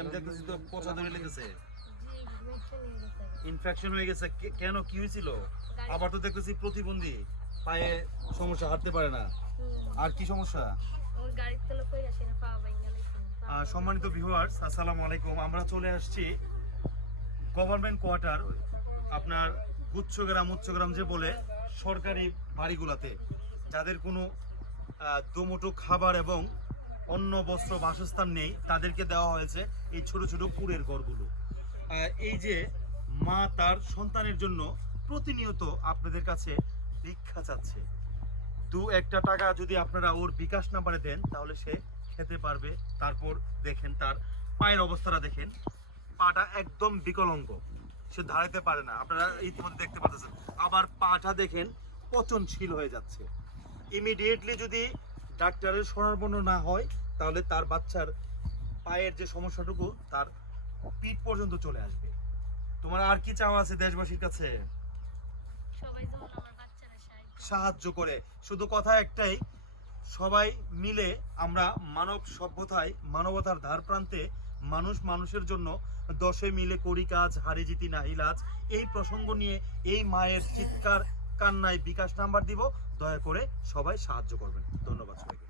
আমি দেখতেছি তো পচা ধরে লেগেছে? ইনফেকশন হয়ে গেছে। কেন কি হয়েছিল? আবার তো দেখতেছি প্রতিবন্ধী। পায়ে সমস্যা হাঁটতে পারে না। আর কি সমস্যা? সম্মানিত ভিউয়ার্স আসসালামু আলাইকুম। আমরা চলে আসছি গভর্নমেন্ট কোয়ার্টার আপনার গুচ্ছগ্রাম উচ্চগ্রাম যে বলে সরকারি বাড়িগুলোতে। যাদের কোনো দুমুঠো খাবার এবং অন্য বস্ত্র বাসস্থান নেই, তাদেরকে দেওয়া হয়েছে এই ছোট ছোট কুড়ের ঘরগুলো। এই যে মা তার সন্তানের জন্য প্রতিনিয়ত আপনাদের কাছে ভিক্ষা চাচ্ছে। দু একটা টাকা যদি আপনারা ওর বিকাশ নাম্বারে দেন, তাহলে সে খেতে পারবে। তারপর দেখেন তার পায়ের অবস্থাটা দেখেন। পাটা একদম বিকলঙ্গ, সে দাঁড়াতে পারে না। আপনারা ইতিমধ্যে দেখতে পাচ্ছেন। আবার পাটা দেখেন পচনশীল হয়ে যাচ্ছে। ইমিডিয়েটলি যদি ডাক্তারের শরণাপন্ন না হয় তাহলে তার বাচ্চার পায়ের যে সমস্যাটুকু তার পিঠ পর্যন্ত চলে আসবে। তোমার আর কি চাওয়া আছে দেশবাসীর কাছে? সাহায্য করে। শুধু কথা একটাই সবাই মিলে আমরা মানব সভ্যতায় মানবতার ধার প্রান্তে মানুষ মানুষের জন্য দশে মিলে করি কাজ হারি জিতি নাহিলাজ এই প্রসঙ্গ নিয়ে এই মায়ের চিৎকার কান্নায় বিকাশ নাম্বার দিব দয়া করে সবাই সাহায্য করবেন। ধন্যবাদ সবাইকে।